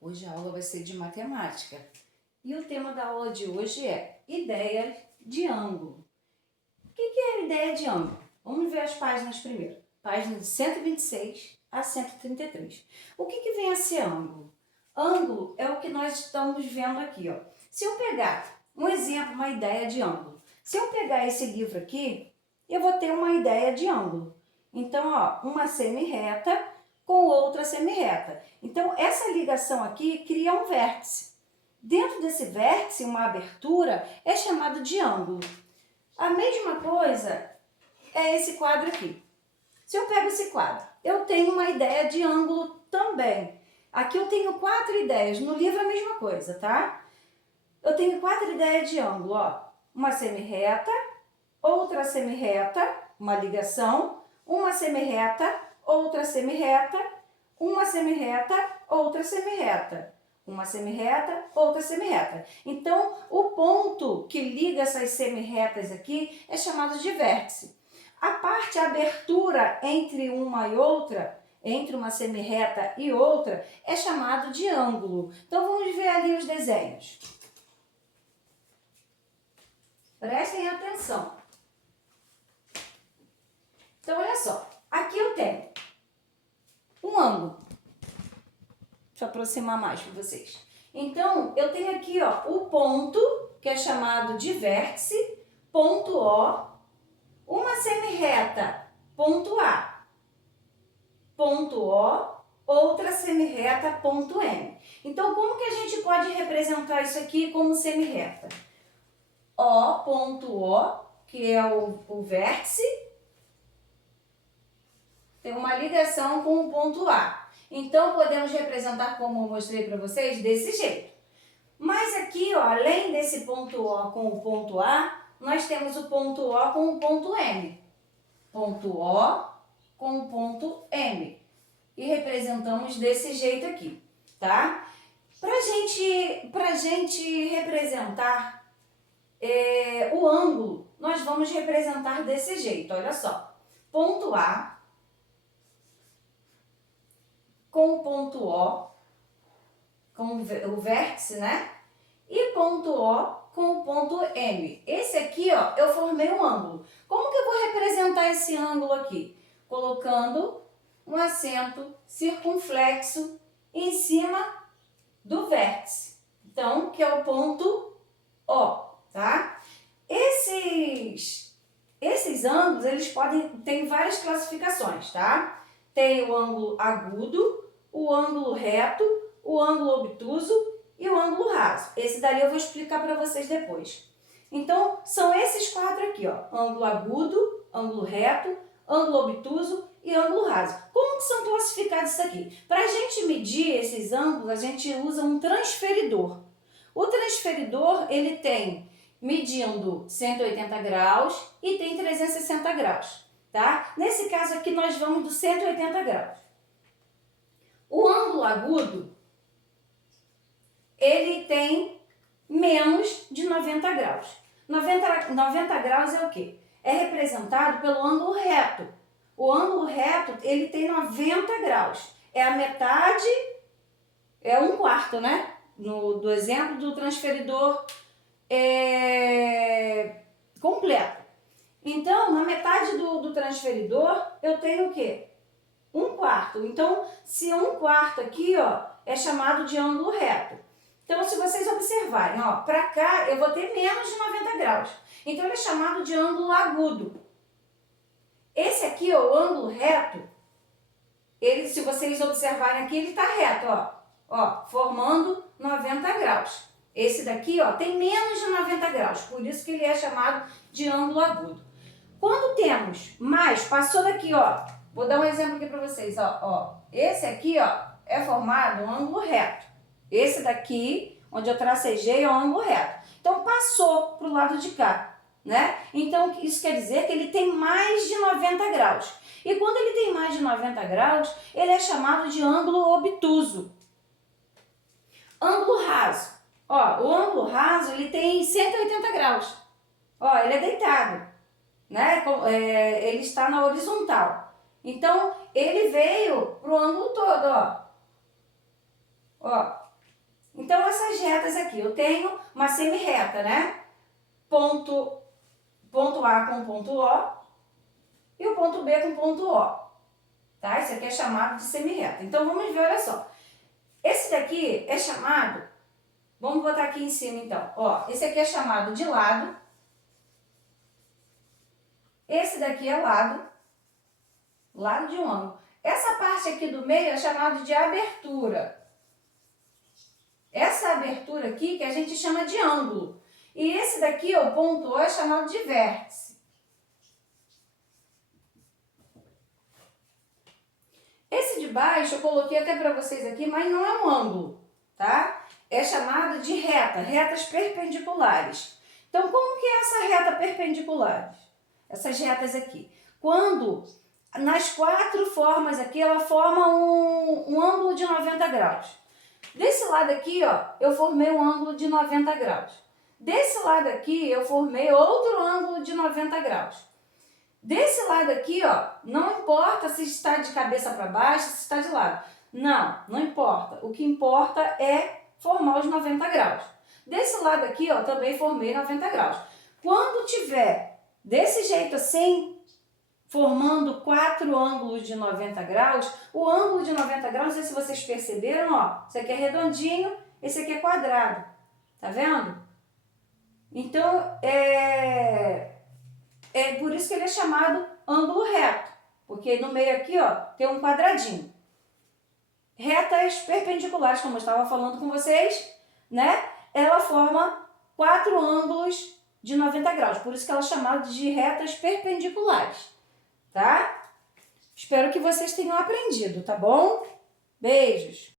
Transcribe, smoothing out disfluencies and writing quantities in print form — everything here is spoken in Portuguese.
Hoje a aula vai ser de matemática. E o tema da aula de hoje é ideia de ângulo. O que é ideia de ângulo? Vamos ver as páginas primeiro. Página de 126 a 133. O que vem a ser ângulo? Ângulo é o que nós estamos vendo aqui, ó. Se eu pegar um exemplo, uma ideia de ângulo. Se eu pegar esse livro aqui, eu vou ter uma ideia de ângulo. Então, ó, uma semi-reta com outra semi-reta. Então, essa ligação aqui cria um vértice. Dentro desse vértice, uma abertura é chamado de ângulo. A mesma coisa é esse quadro aqui. Se eu pego esse quadro, eu tenho uma ideia de ângulo também. Aqui eu tenho 4 ideias, no livro a mesma coisa, tá? Eu tenho 4 ideias de ângulo, ó. Uma semi-reta, outra semi-reta, uma ligação, uma semi-reta, outra semi-reta, uma semi-reta, outra semi-reta, uma semi-reta, outra semi-reta. Então, o ponto que liga essas semi-retas aqui é chamado de vértice. A parte, a abertura entre uma e outra, entre uma semi-reta e outra, é chamado de ângulo. Então, vamos ver ali os desenhos. Prestem atenção. Então, olha só. Aqui eu tenho um ângulo. Deixa eu aproximar mais para vocês. Então, eu tenho aqui, ó, o ponto, que é chamado de vértice, ponto O, uma semi-reta, ponto A, ponto O, outra semi-reta, ponto M. Então, como que a gente pode representar isso aqui como semi-reta? O, ponto O, que é o vértice, tem uma ligação com o ponto A. Então, podemos representar, como eu mostrei para vocês, desse jeito. Mas aqui, ó, além desse ponto O com o ponto A, nós temos o ponto O com o ponto M. Ponto O com o ponto M. E representamos desse jeito aqui, tá? Pra gente representar o ângulo, nós vamos representar desse jeito, olha só. Ponto A com o ponto O, com o vértice, né? E ponto O com o ponto M. Esse aqui, ó, eu formei um ângulo. Como que eu vou representar esse ângulo aqui? Colocando um acento circunflexo em cima do vértice. Então, que é o ponto O, tá? Esses ângulos, eles ter várias classificações, tá? Tem o ângulo agudo, o ângulo reto, o ângulo obtuso e o ângulo raso. Esse dali eu vou explicar para vocês depois. Então, são esses 4 aqui, ó. Ângulo agudo, ângulo reto, ângulo obtuso e ângulo raso. Como que são classificados isso aqui? Para a gente medir esses ângulos, a gente usa um transferidor. O transferidor, ele tem medindo 180 graus e tem 360 graus, tá? Nesse caso aqui, nós vamos do 180 graus. O ângulo agudo, ele tem menos de 90 graus. 90 graus é o quê? É representado pelo ângulo reto. O ângulo reto, ele tem 90 graus. É a metade, é 1/4, né? Do exemplo do transferidor completo. Então, na metade do transferidor, eu tenho o quê? 1/4. Então, se 1/4 aqui, ó, é chamado de ângulo reto. Então, se vocês observarem, ó, para cá eu vou ter menos de 90 graus. Então, ele é chamado de ângulo agudo. Esse aqui, ó, o ângulo reto, ele, se vocês observarem aqui, ele está reto, ó, formando 90 graus. Esse daqui, ó, tem menos de 90 graus, por isso que ele é chamado de ângulo agudo. Quando temos mais, passou daqui, ó, vou dar um exemplo aqui para vocês, ó, esse aqui, ó, é formado um ângulo reto. Esse daqui, onde eu tracejei, é um ângulo reto. Então, passou para o lado de cá, né? Então, isso quer dizer que ele tem mais de 90 graus. E quando ele tem mais de 90 graus, ele é chamado de ângulo obtuso. Ângulo raso. Ó, o ângulo raso, ele tem 180 graus. Ó, ele é deitado, né? Ele está na horizontal. Então, ele veio para o ângulo todo, ó. Ó, retas aqui. Eu tenho uma semi-reta, né? Ponto A com ponto O e o ponto B com ponto O. Tá? Isso aqui é chamado de semi-reta. Então, vamos ver, olha só. Esse daqui é chamado, vamos botar aqui em cima então, ó, esse aqui é chamado de lado, esse daqui é lado de um ângulo. Essa parte aqui do meio é chamado de abertura. Essa abertura aqui que a gente chama de ângulo. E esse daqui, o ponto O, é chamado de vértice. Esse de baixo eu coloquei até para vocês aqui, mas não é um ângulo, tá? É chamado de reta, retas perpendiculares. Então, como que é essa reta perpendicular? Essas retas aqui. Quando, nas quatro formas aqui, ela forma um ângulo de 90 graus. Desse lado aqui, ó, eu formei um ângulo de 90 graus. Desse lado aqui, eu formei outro ângulo de 90 graus. Desse lado aqui, ó, não importa se está de cabeça para baixo, se está de lado. Não importa. O que importa é formar os 90 graus. Desse lado aqui, ó, também formei 90 graus. Quando tiver desse jeito assim, formando quatro ângulos de 90 graus, o ângulo de 90 graus, não sei se vocês perceberam, ó, esse aqui é redondinho, esse aqui é quadrado. Tá vendo? Então, é por isso que ele é chamado ângulo reto, porque no meio aqui, ó, tem um quadradinho. Retas perpendiculares, como eu estava falando com vocês, né? Ela forma quatro ângulos de 90 graus, por isso que ela é chamada de retas perpendiculares, tá? Espero que vocês tenham aprendido, tá bom? Beijos!